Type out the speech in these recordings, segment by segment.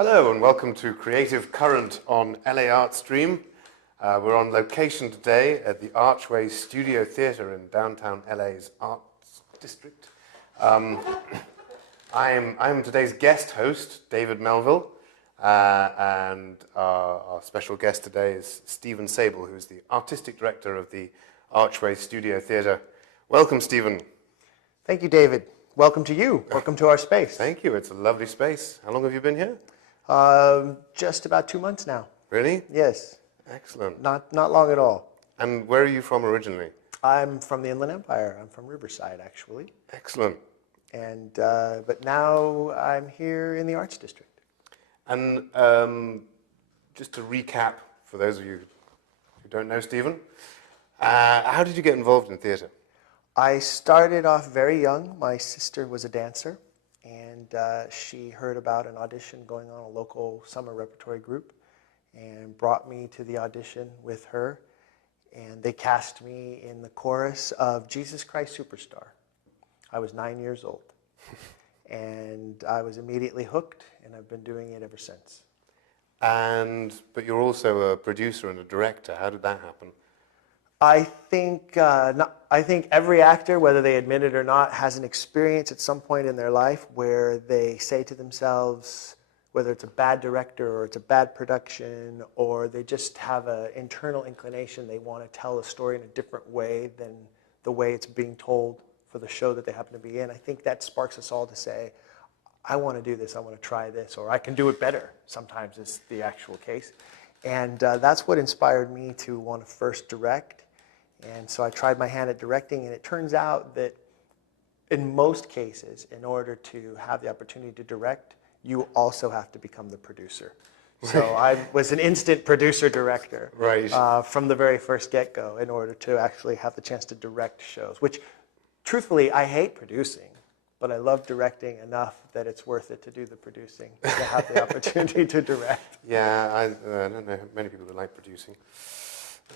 Hello and welcome to Creative Current on laARTstream. We're on location today at the Archway Theatre in downtown LA's Arts District. I'm today's guest host, David Melville, and our special guest today is Stephen Sabel, who's the Artistic Director of the Archway Theatre. Welcome, Stephen. Thank you, David. Welcome to you. Welcome to our space. Thank you. It's a lovely space. How long have you been here? Just about 2 months now. Really? Yes. Excellent. Not long at all. And where are you from originally? I'm from the Inland Empire. I'm from Riverside, actually. Excellent. And but now I'm here in the Arts District. And just to recap, for those of you who don't know Stephen, how did you get involved in theatre? I started off very young. My sister was a dancer, and she heard about an audition going on, a local summer repertory group, and brought me to the audition with her. And they cast me in the chorus of Jesus Christ Superstar. I was 9 years old. And I was immediately hooked, and I've been doing it ever since. But you're also a producer and a director. How did that happen? I think every actor, whether they admit it or not, has an experience at some point in their life where they say to themselves, whether it's a bad director or it's a bad production, or they just have an internal inclination they want to tell a story in a different way than the way it's being told for the show that they happen to be in. I think that sparks us all to say, I want to do this, I want to try this, or I can do it better, sometimes is the actual case. And that's what inspired me to want to first direct. And so I tried my hand at directing, and it turns out that in most cases, in order to have the opportunity to direct, you also have to become the producer. So I was an instant producer-director from the very first get-go in order to actually have the chance to direct shows, which, truthfully, I hate producing, but I love directing enough that it's worth it to do the producing, to have the opportunity to direct. Yeah, I don't know many people that like producing.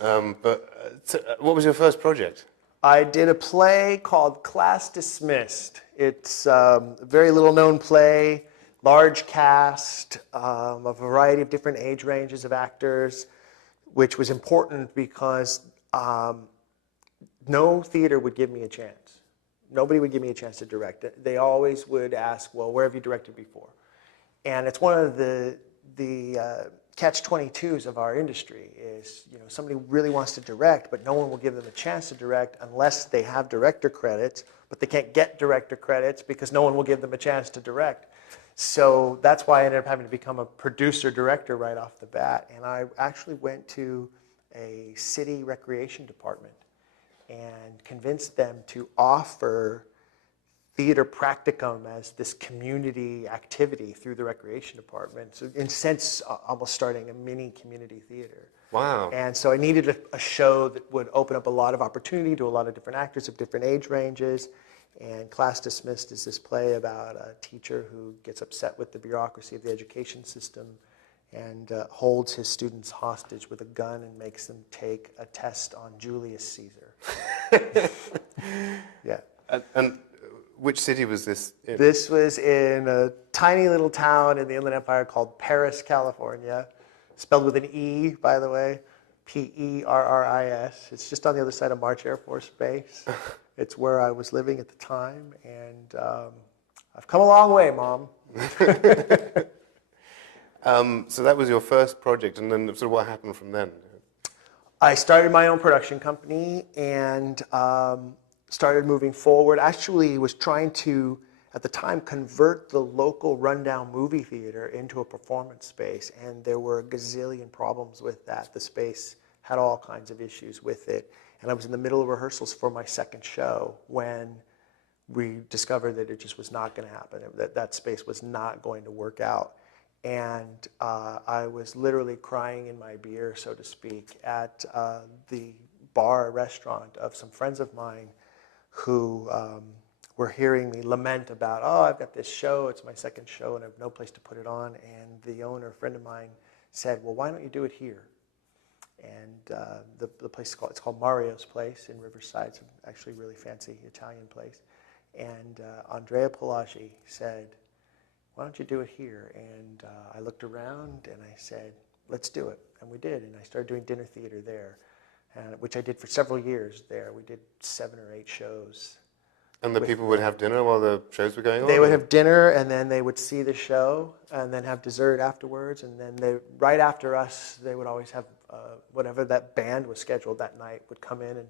What was your first project? I did a play called Class Dismissed. It's a very little known play, large cast, a variety of different age ranges of actors, which was important because no theater would give me a chance. Nobody would give me a chance to direct it. They always would ask, well, where have you directed before? And it's one of the catch-22s of our industry is, somebody really wants to direct, but no one will give them a chance to direct unless they have director credits, but they can't get director credits because no one will give them a chance to direct. So that's why I ended up having to become a producer-director right off the bat. And I actually went to a city recreation department and convinced them to offer theater practicum as this community activity through the recreation department. So in a sense, almost starting a mini community theater. Wow. And so I needed a show that would open up a lot of opportunity to a lot of different actors of different age ranges. And Class Dismissed is this play about a teacher who gets upset with the bureaucracy of the education system and holds his students hostage with a gun and makes them take a test on Julius Caesar. Yeah. And which city was this in? This was in a tiny little town in the Inland Empire called Paris, California. Spelled with an E, by the way. Perris. It's just on the other side of March Air Force Base. It's where I was living at the time. And I've come a long way, Mom. So that was your first project, and then sort of what happened from then? I started my own production company and started moving forward. Actually was trying to, at the time, convert the local rundown movie theater into a performance space, and there were a gazillion problems with that. The space had all kinds of issues with it, and I was in the middle of rehearsals for my second show when we discovered that it just was not going to happen, that space was not going to work out. And I was literally crying in my beer, so to speak, at the restaurant of some friends of mine who were hearing me lament about, oh, I've got this show, it's my second show, and I have no place to put it on. And the owner, a friend of mine, said, well, why don't you do it here? And the place it's called Mario's Place in Riverside. It's actually a really fancy Italian place. And Andrea Palagi said, why don't you do it here? And I looked around and I said, let's do it. And we did. And I started doing dinner theater there, which I did for several years there. We did 7 or 8 shows. And the people would have dinner while the shows were going on? They would have dinner, and then they would see the show, and then have dessert afterwards. And then right after us, they would always have whatever that band was scheduled that night would come in and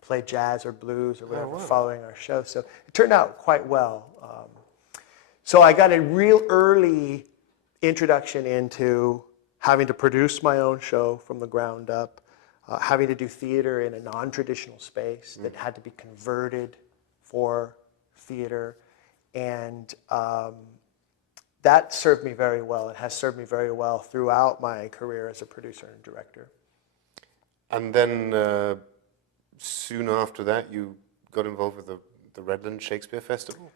play jazz or blues or whatever following our show. So it turned out quite well. So I got a real early introduction into having to produce my own show from the ground up, having to do theater in a non-traditional space that had to be converted for theater, and that served me very well. It has served me very well throughout my career as a producer and director. And then soon after that, you got involved with the Redland Shakespeare Festival?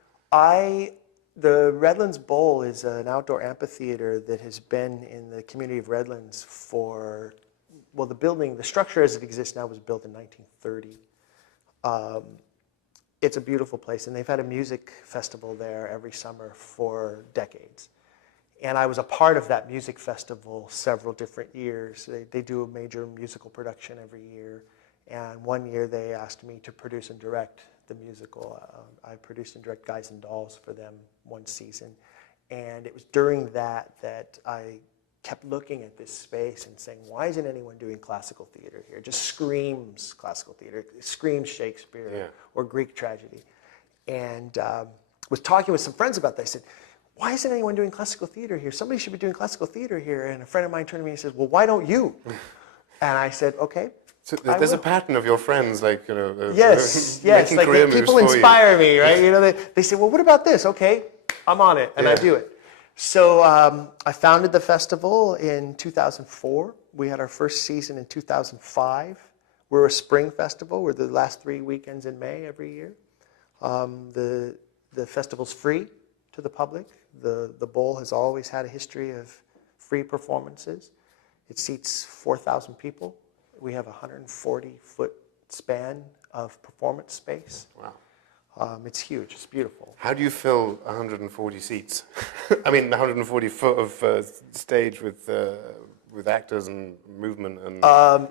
The Redlands Bowl is an outdoor amphitheater that has been in the community of Redlands for, well, the structure as it exists now was built in 1930. It's a beautiful place, and they've had a music festival there every summer for decades. And I was a part of that music festival several different years. They do a major musical production every year, and one year they asked me to produce and direct the musical. I produced and directed Guys and Dolls for them one season, and it was during that I kept looking at this space and saying, why isn't anyone doing classical theater here? It just screams classical theater. It screams Shakespeare or Greek tragedy. And was talking with some friends about that. I said, why isn't anyone doing classical theater here? Somebody should be doing classical theater here. And a friend of mine turned to me and said, well, why don't you? And I said, okay. So there's a pattern of your friends, like, yes, making like career moves people for inspire me, right? They say, well, what about this? Okay, I'm on it, and I do it. So I founded the festival in 2004. We had our first season in 2005. We're a spring festival. We're the last 3 weekends in May every year. The festival's free to the public. The Bowl has always had a history of free performances. It seats 4,000 people. We have a 140-foot span of performance space. Wow. It's huge. It's beautiful. How do you fill 140 seats? I mean, 140 foot of stage with actors and movement and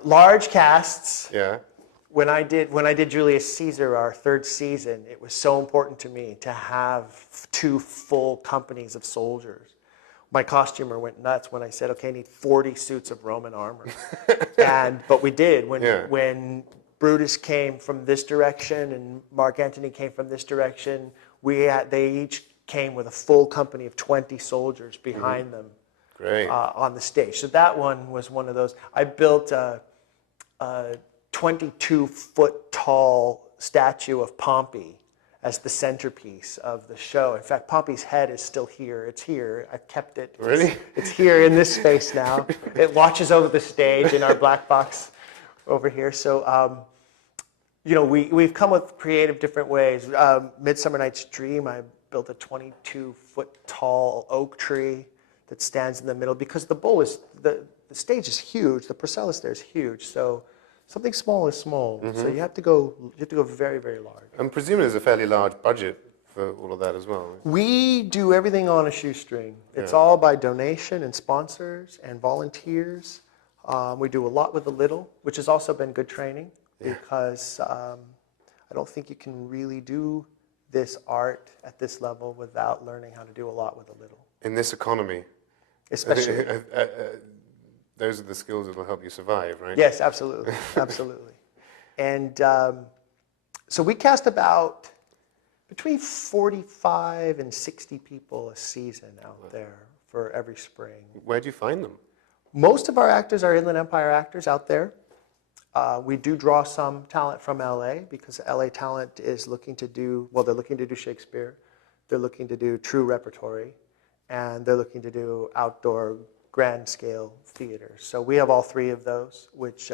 large casts. yeah. When I did Julius Caesar, our 3rd season, it was so important to me to have 2 full companies of soldiers. My costumer went nuts when I said, okay, I need 40 suits of Roman armor. But we did. When Brutus came from this direction and Mark Antony came from this direction, they each came with a full company of 20 soldiers behind them. Great. On the stage. So that one was one of those. I built a 22-foot tall statue of Pompey as the centerpiece of the show. In fact, Pompey's head is still here. It's here. I've kept it. Really? It's here in this space now. It watches over the stage in our black box over here. So, we've come with creative different ways. Midsummer Night's Dream, I built a 22-foot tall oak tree that stands in the middle because the bowl is, the stage is huge. The Procellus there is huge. So something small is small. So you have to go very, very large. And presumably there's a fairly large budget for all of that as well. We do everything on a shoestring. It's all by donation and sponsors and volunteers. We do a lot with a little, which has also been good training because I don't think you can really do this art at this level without learning how to do a lot with a little. In this economy. Especially. Those are the skills that will help you survive, right? Yes, absolutely. Absolutely. And so we cast about between 45 and 60 people a season out there for every spring. Where do you find them? Most of our actors are Inland Empire actors out there. We do draw some talent from LA because LA talent is looking to do, well, they're looking to do Shakespeare, they're looking to do true repertory, and they're looking to do outdoor grand scale theater. So we have all 3 of those, which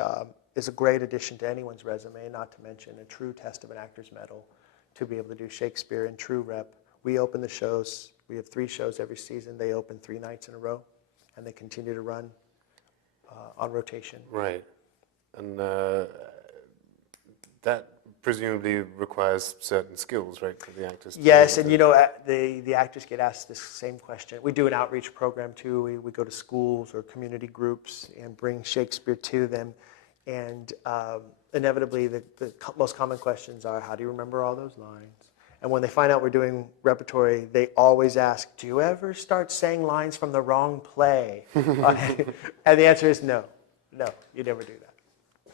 is a great addition to anyone's resume, not to mention a true test of an actor's mettle to be able to do Shakespeare in true rep. We open the shows. We have 3 shows every season. They open 3 nights in a row, and they continue to run on rotation. Right. And that presumably requires certain skills, right, for the actors to be Yes, able and to- you know, the actors get asked this same question. We do an outreach program too. We go to schools or community groups and bring Shakespeare to them. And inevitably, the most common questions are, how do you remember all those lines? And when they find out we're doing repertory, they always ask, do you ever start saying lines from the wrong play? And the answer is no. No, you never do that.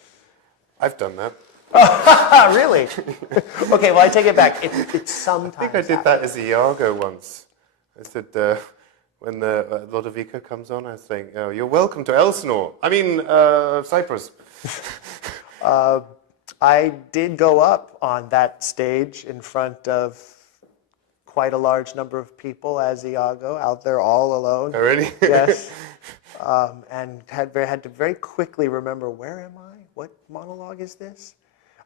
I've done that. Really? Okay, well, I take it back. It's sometimes. I think I did that as Iago once. I said, when the Lodovico comes on, I was saying, oh, you're welcome to Elsinore. I mean, Cyprus. I did go up on that stage in front of quite a large number of people as Iago, out there all alone. Oh, really? Yes. And had to very quickly remember, where am I? What monologue is this?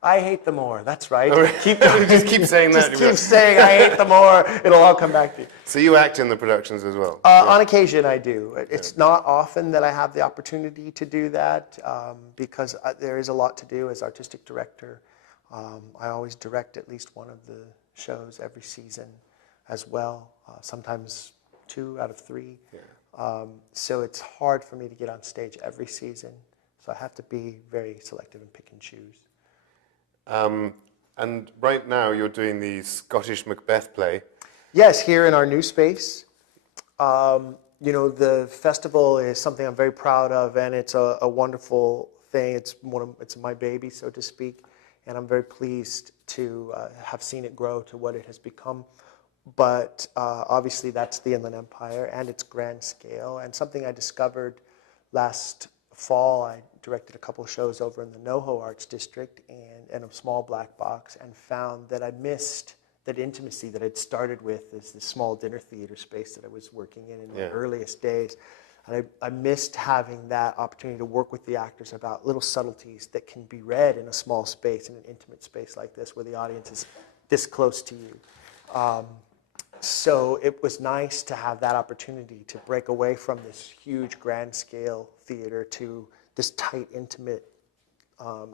I hate the more. That's right. Oh, really? Just keep saying that. Just keep saying, I hate the more. It'll all come back to you. So you act in the productions as well? On occasion, I do. It's not often that I have the opportunity to do that because there is a lot to do as artistic director. I always direct at least one of the shows every season as well, sometimes 2 out of 3. Yeah. So it's hard for me to get on stage every season. So I have to be very selective and pick and choose. And right now you're doing the Scottish Macbeth play. Yes, here in our new space. You know, the festival is something I'm very proud of, and it's a wonderful thing. It's my baby, so to speak, and I'm very pleased to have seen it grow to what it has become. But obviously that's the Inland Empire and its grand scale, and something I discovered last fall. I directed a couple of shows over in the NoHo Arts District and a small black box, and found that I missed that intimacy that I'd started with as this small dinner theater space that I was working in my earliest days. And I missed having that opportunity to work with the actors about little subtleties that can be read in a small space, in an intimate space like this, where the audience is this close to you. So it was nice to have that opportunity to break away from this huge grand scale theater to this tight, intimate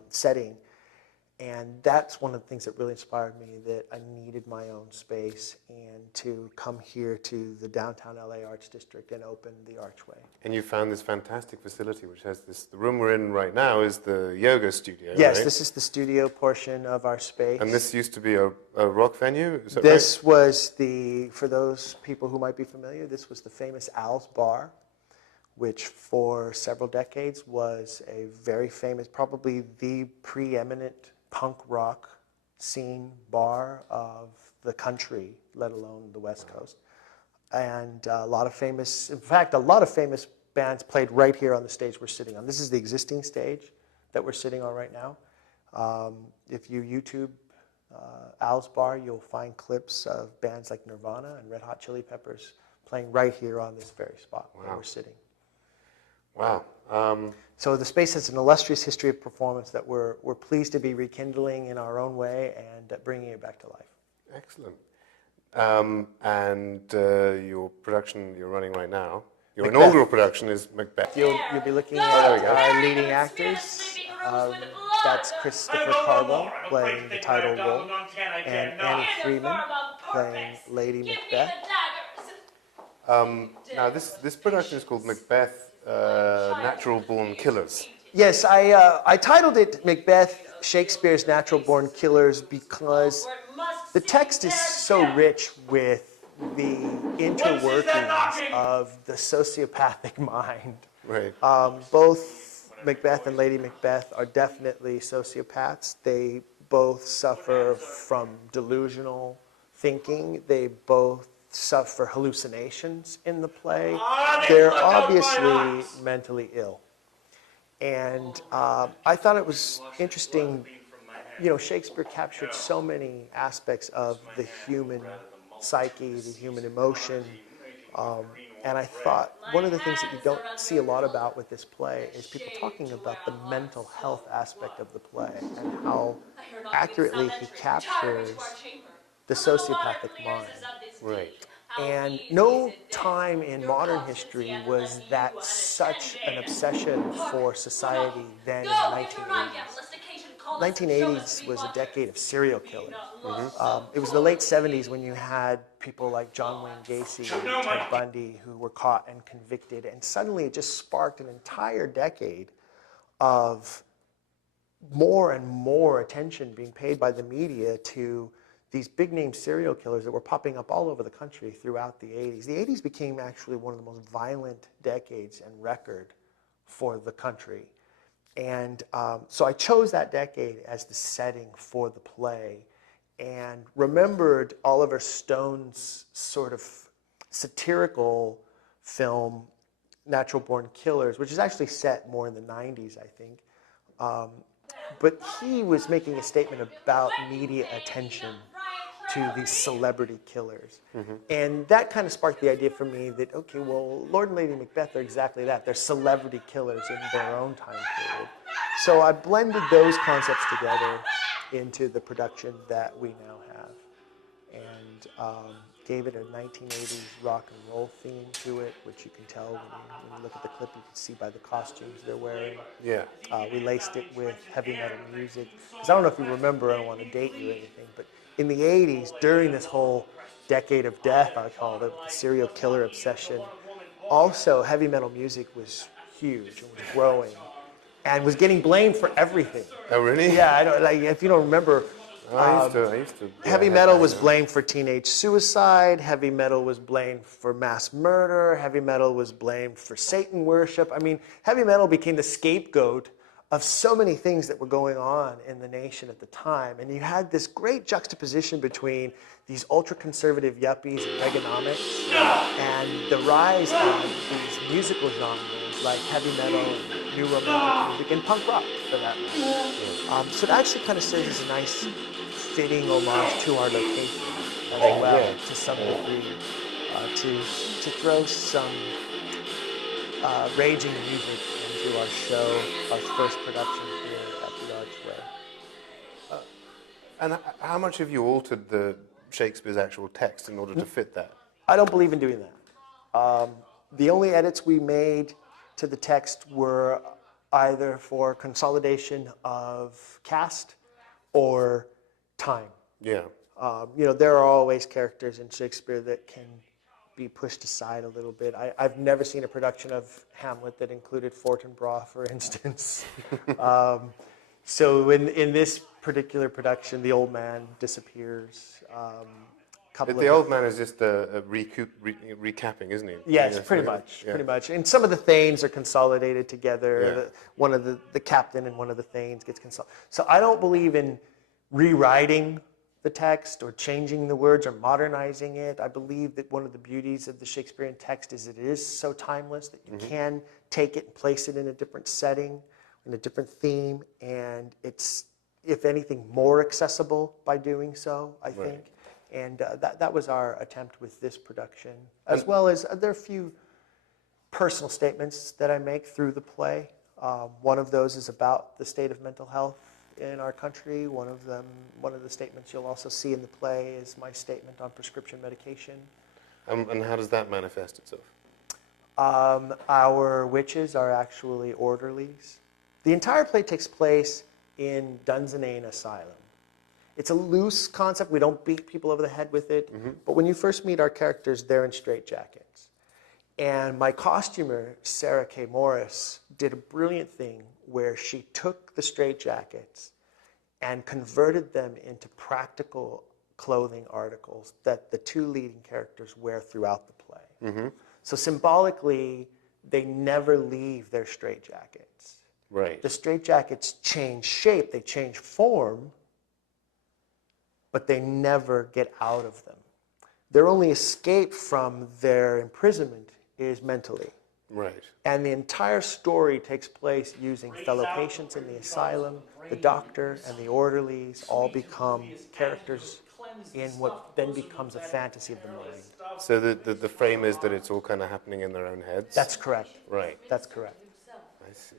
setting. And that's one of the things that really inspired me, that I needed my own space and to come here to the downtown LA Arts District and open the Archway. And you found this fantastic facility which has this, the room we're in right now is the yoga studio, Yes, right? this is the studio portion of our space. And this used to be a rock venue? Is that This was for those people who might be familiar, this was the famous Al's Bar, which for several decades was a very famous, probably the preeminent punk rock scene bar of the country, let alone the West Coast. And a lot of famous bands played right here on the stage we're sitting on. This is the existing stage that we're sitting on right now. If you YouTube Al's Bar, you'll find clips of bands like Nirvana and Red Hot Chili Peppers playing right here on this very spot where we're sitting. Wow. So the space has an illustrious history of performance that we're pleased to be rekindling in our own way and bringing it back to life. Excellent. And your production you're running right now, your Macbeth. inaugural production is Macbeth. You'll be looking at our leading actors. That's Christopher Carbo playing the title role, and Annie Freeman playing Lady Macbeth. Now this production is called Macbeth, Natural Born Killers. Yes, I titled it Macbeth, Shakespeare's Natural Born Killers because the text is so rich with the interworkings of the sociopathic mind. Right. Both Macbeth and Lady Macbeth are definitely sociopaths. They both suffer from delusional thinking. They both suffer hallucinations in the play. They're obviously mentally ill. And I thought it was interesting, you know, Shakespeare captured so many aspects of the human psyche, the human emotion. And I thought one of the things that you don't see a lot about with this play is people talking about the mental health aspect of the play and how accurately he captures the sociopathic mind. Right. And no time in modern history was that such an obsession for society than in the 1980s. 1980s was a decade of serial killing. It was the late 70s when you had people like John Wayne Gacy and Ted Bundy who were caught and convicted, and suddenly it just sparked an entire decade of more and more attention being paid by the media to these big-name serial killers that were popping up all over the country throughout the 80s. The 80s became actually one of the most violent decades in record for the country. And so I chose that decade as the setting for the play and remembered Oliver Stone's sort of satirical film, Natural Born Killers, which is actually set more in the 90s, I think. But he was making a statement about media attention to these celebrity killers. And that kind of sparked the idea for me that, okay, well, Lord and Lady Macbeth are exactly that. They're celebrity killers in their own time period. So I blended those concepts together into the production that we now have. And gave it a 1980s rock and roll theme to it, which you can tell when you look at the clip, you can see by the costumes they're wearing. Yeah. We laced it with heavy metal music. Because I don't know if you remember, I don't want to date you or anything, but in the 80s, during this whole decade of death, I call it, the serial killer obsession, also heavy metal music was huge and was growing and was getting blamed for everything. Oh, really? Yeah, I don't, like, if you don't remember, I used to. Yeah, heavy metal was blamed for teenage suicide. Heavy metal was blamed for mass murder. Heavy metal was blamed for Satan worship. I mean, heavy metal became the scapegoat of so many things that were going on in the nation at the time. And you had this great juxtaposition between these ultra-conservative yuppies and Reaganomics and the rise of these musical genres like heavy metal and new romantic music and punk rock, for that matter. So it actually kind of serves as a nice fitting homage to our location as well, to some degree, to throw some raging music into our show, our first production here at the Archway. And how much have you altered the Shakespeare's actual text in order to fit that? I don't believe in doing that. The only edits we made to the text were either for consolidation of cast or time. Yeah. There are always characters in Shakespeare that can be pushed aside a little bit. I've never seen a production of Hamlet that included Fortinbras, for instance. So in this particular production, the old man disappears. The old man is just a recapping, isn't he? Yes, pretty much. And some of the Thanes are consolidated together. Yeah. One of the captain and one of the Thanes gets consolidated. So I don't believe in rewriting the text or changing the words or modernizing it. I believe that one of the beauties of the Shakespearean text is that it is so timeless that you can take it and place it in a different setting, in a different theme, and it's, if anything, more accessible by doing so, I think. And that was our attempt with this production, as well as there are a few personal statements that I make through the play. One of those is about the state of mental health in our country. One of the statements you'll also see in the play is my statement on prescription medication. And how does that manifest itself? Our witches are actually orderlies. The entire play takes place in Dunsinane Asylum. It's a loose concept. We don't beat people over the head with it. But when you first meet our characters, they're in straitjackets. And my costumer, Sarah K. Morris, did a brilliant thing where she took the straitjackets and converted them into practical clothing articles that the two leading characters wear throughout the play. So symbolically, they never leave their straitjackets. Right. The straitjackets change shape, they change form, but they never get out of them. Their only escape from their imprisonment is mentally. Right. And the entire story takes place using fellow patients in the asylum. The doctor and the orderlies all become characters in what then becomes a fantasy of the mind. So the frame is that it's all kind of happening in their own heads? That's correct. Right. That's correct. I see.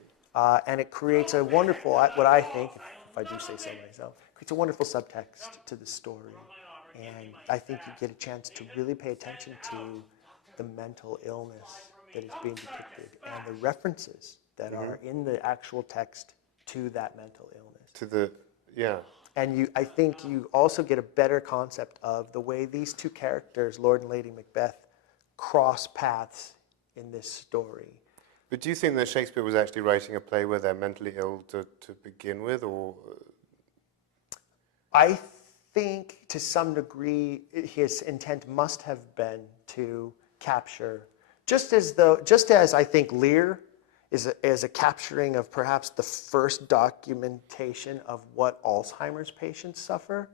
And it creates a wonderful, what I think, if I do say so myself, creates a wonderful subtext to the story. And I think you get a chance to really pay attention to the mental illness that is being depicted and the references that are in the actual text to that mental illness. To the, yeah. And I think you also get a better concept of the way these two characters, Lord and Lady Macbeth, cross paths in this story. But do you think that Shakespeare was actually writing a play where they're mentally ill to begin with, or? I think to some degree his intent must have been to capture, just as I think Lear is a capturing of perhaps the first documentation of what Alzheimer's patients suffer.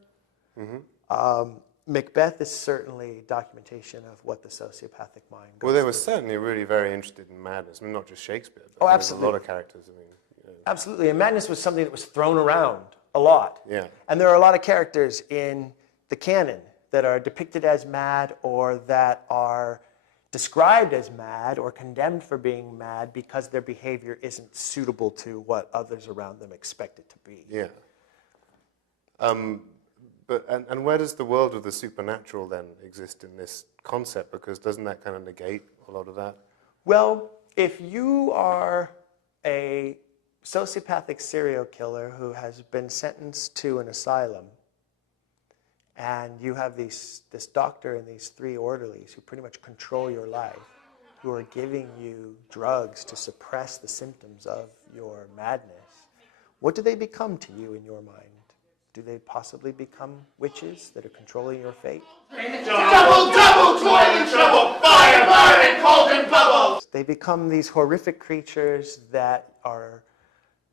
Mm-hmm. Macbeth is certainly documentation of what the sociopathic mind goes Well, they were through. certainly really very interested in madness. I mean, not just Shakespeare, but Oh, there's absolutely. a lot of characters. I mean, you know. Absolutely, and madness was something that was thrown around a lot. Yeah. And there are a lot of characters in the canon that are depicted as mad or that are described as mad or condemned for being mad because their behavior isn't suitable to what others around them expect it to be. Yeah. But where does the world of the supernatural then exist in this concept? Because doesn't that kind of negate a lot of that? Well, if you are a sociopathic serial killer who has been sentenced to an asylum, and you have this doctor and these three orderlies who pretty much control your life, who are giving you drugs to suppress the symptoms of your madness, what do they become to you in your mind? Do they possibly become witches that are controlling your fate? Double, double, toil and trouble, fire, burn, and cauldron bubble. They become these horrific creatures that are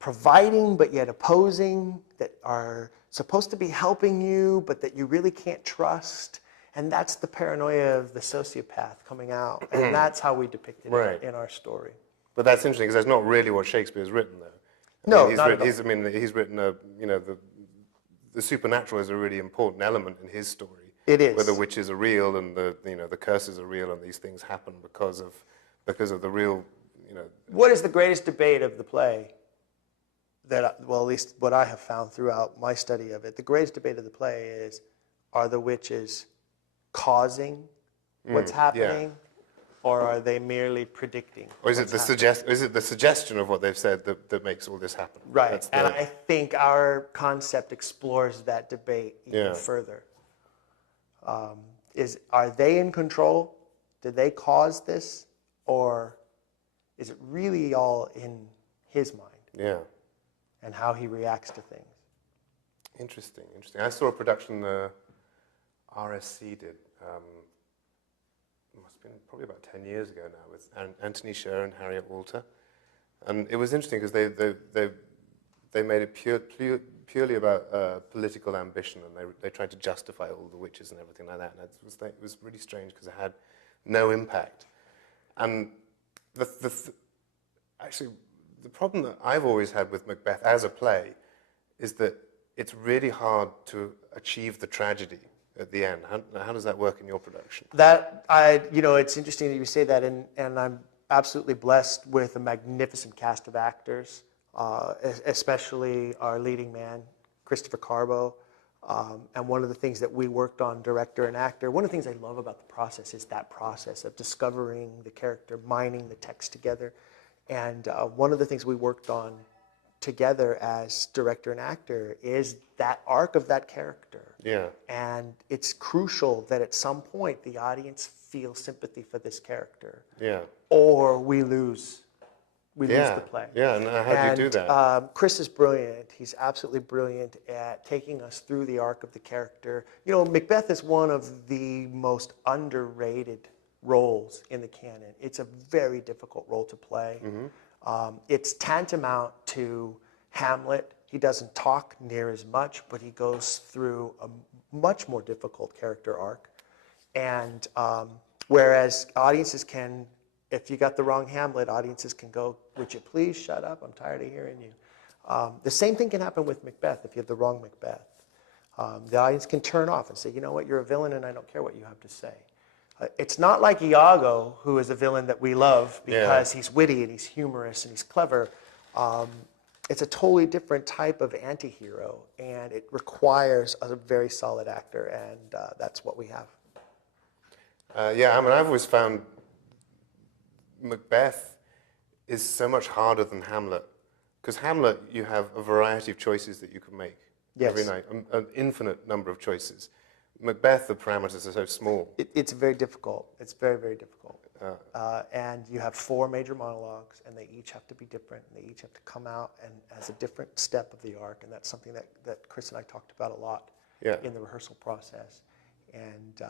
providing but yet opposing, that are supposed to be helping you but that you really can't trust. And that's the paranoia of the sociopath coming out. And that's how we depict it Right. in our story. But that's interesting because that's not really what Shakespeare's written, though. No, he's not written, at all. he's written the supernatural is a really important element in his story. It is. Where the witches are real and the curses are real and these things happen because of the real, What is the greatest debate of the play? At least what I have found throughout my study of it, the greatest debate of the play is, are the witches causing what's happening, or are they merely predicting? Or is it the suggestion of what they've said that makes all this happen? Right, and I think our concept explores that debate even further. Are they in control? Did they cause this? Or is it really all in his mind? Yeah. And how he reacts to things. Interesting. I saw a production the RSC did, must have been probably about 10 years ago now, with Anthony Sher and Harriet Walter. And it was interesting because they made it purely about political ambition, and they tried to justify all the witches and everything like that. And it was really strange because it had no impact. And actually, the problem that I've always had with Macbeth as a play is that it's really hard to achieve the tragedy at the end. How does that work in your production? It's interesting that you say that, and I'm absolutely blessed with a magnificent cast of actors, especially our leading man, Christopher Carbo. And one of the things that we worked on, director and actor, one of the things I love about the process is that process of discovering the character, mining the text together. And one of the things we worked on together as director and actor is that arc of that character. Yeah. And it's crucial that at some point the audience feels sympathy for this character. Yeah. Or we lose the play. Yeah, and how do you do that? Chris is brilliant. He's absolutely brilliant at taking us through the arc of the character. Macbeth is one of the most underrated roles in the canon. It's a very difficult role to play. Mm-hmm. It's tantamount to Hamlet. He doesn't talk near as much, but he goes through a much more difficult character arc. And whereas audiences can, if you got the wrong Hamlet, audiences can go, would you please shut up? I'm tired of hearing you. The same thing can happen with Macbeth if you have the wrong Macbeth. The audience can turn off and say, you know what, you're a villain and I don't care what you have to say. It's not like Iago, who is a villain that we love because he's witty and he's humorous and he's clever. It's a totally different type of anti-hero, and it requires a very solid actor, and that's what we have. I've always found Macbeth is so much harder than Hamlet Because Hamlet, you have a variety of choices that you can make every Yes. night, an infinite number of choices. Macbeth, the parameters are so small. It's very difficult. It's very, very difficult. And you have 4 major monologues, and they each have to be different, and they each have to come out and as a different step of the arc, and that's something that Chris and I talked about a lot in the rehearsal process. And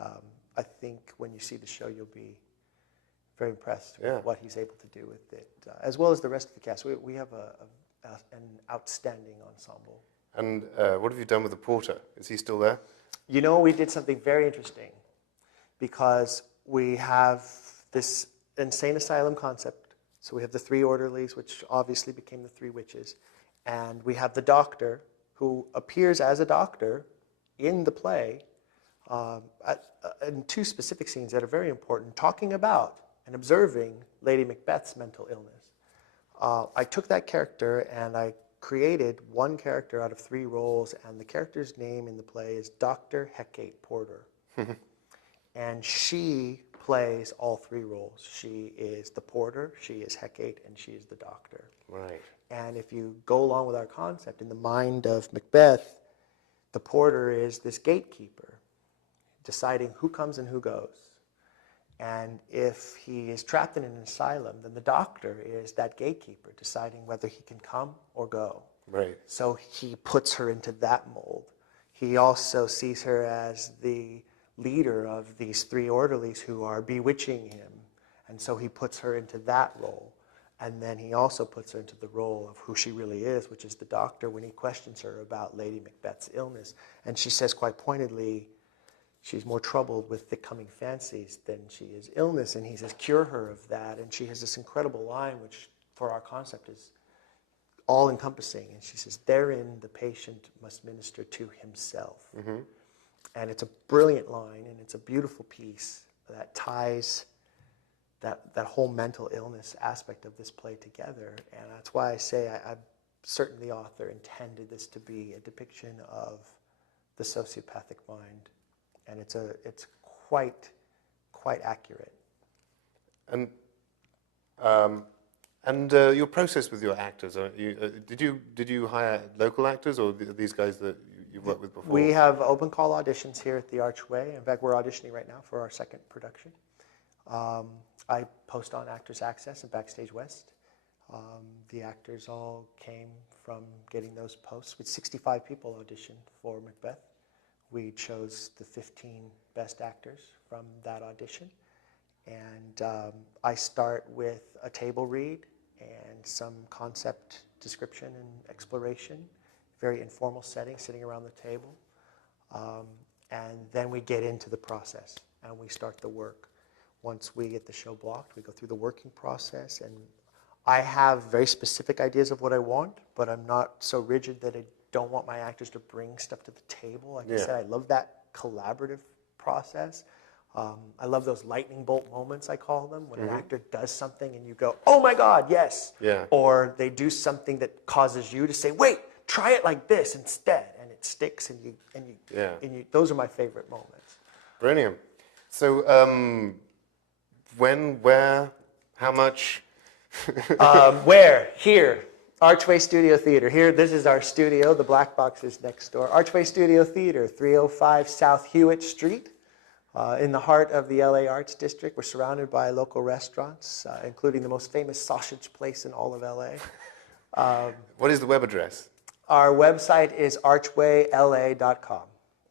I think when you see the show, you'll be very impressed with what he's able to do with it, as well as the rest of the cast. We have an outstanding ensemble. And what have you done with the porter? Is he still there? You know, we did something very interesting because we have this insane asylum concept. So we have the 3 orderlies, which obviously became the 3 witches. And we have the doctor, who appears as a doctor in the play in 2 specific scenes that are very important, talking about and observing Lady Macbeth's mental illness. I took that character and I created 1 character out of 3 roles, and the character's name in the play is Dr. Hecate Porter. And she plays all 3 roles. She is the porter, she is Hecate, and she is the doctor. Right. And if you go along with our concept, in the mind of Macbeth, the porter is this gatekeeper, deciding who comes and who goes. And if he is trapped in an asylum, then the doctor is that gatekeeper, deciding whether he can come or go. Right. So he puts her into that mold. He also sees her as the leader of these 3 orderlies who are bewitching him. And so he puts her into that role. And then he also puts her into the role of who she really is, which is the doctor, when he questions her about Lady Macbeth's illness. And she says quite pointedly, she's more troubled with the coming fancies than she is illness. And he says, cure her of that. And she has this incredible line, which for our concept is all-encompassing. And she says, therein the patient must minister to himself. Mm-hmm. And it's a brilliant line, and it's a beautiful piece that ties that whole mental illness aspect of this play together. And that's why I say I'm certain the author intended this to be a depiction of the sociopathic mind. And it's quite accurate. And your process with your actors, did you hire local actors, or these guys that you've worked with before? We have open call auditions here at the Archway. In fact, we're auditioning right now for our 2nd production. I post on Actors Access and Backstage West. The actors all came from getting those posts. With 65 people auditioned for Macbeth. We chose the 15 best actors from that audition. And I start with a table read and some concept description and exploration, very informal setting, sitting around the table. And then we get into the process and we start the work. Once we get the show blocked, we go through the working process. And I have very specific ideas of what I want, but I'm not so rigid that I don't want my actors to bring stuff to the table. Like I said, I love that collaborative process. I love those lightning bolt moments, I call them, when an actor does something and you go, oh my God, yes. Yeah. Or they do something that causes you to say, wait, try it like this instead. And it sticks, and you those are my favorite moments. Brilliant. So when, where, how much? Where? Here. Archway Studio Theatre. Here, this is our studio. The black box is next door. Archway Studio Theatre, 305 South Hewitt Street, in the heart of the LA Arts District. We're surrounded by local restaurants, including the most famous sausage place in all of LA. What is the web address? Our website is archwayla.com.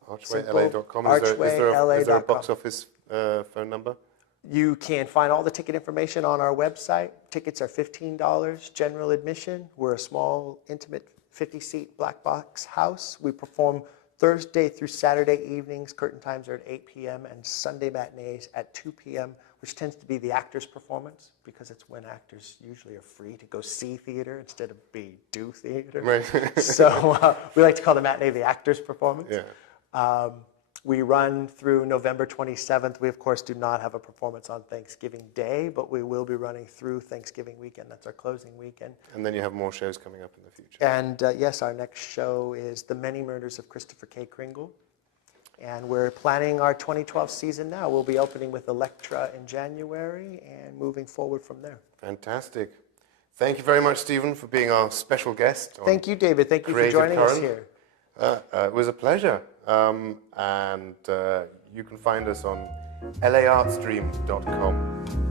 Archwayla.com. Is there a box office phone number? You can find all the ticket information on our website. Tickets are $15, general admission. We're a small, intimate, 50-seat black box house. We perform Thursday through Saturday evenings. Curtain times are at 8 p.m. and Sunday matinees at 2 p.m., which tends to be the actor's performance, because it's when actors usually are free to go see theater instead of do theater. Right. So we like to call the matinee the actor's performance. Yeah. We run through November 27th. We, of course, do not have a performance on Thanksgiving Day, but we will be running through Thanksgiving weekend. That's our closing weekend. And then you have more shows coming up in the future. And yes, our next show is The Many Murders of Christopher K. Kringle. And we're planning our 2012 season now. We'll be opening with Electra in January and moving forward from there. Fantastic. Thank you very much, Stephen, for being our special guest. Thank you, David. Thank you for Creative joining us Current. here. It was a pleasure. And you can find us on laARTstream.com.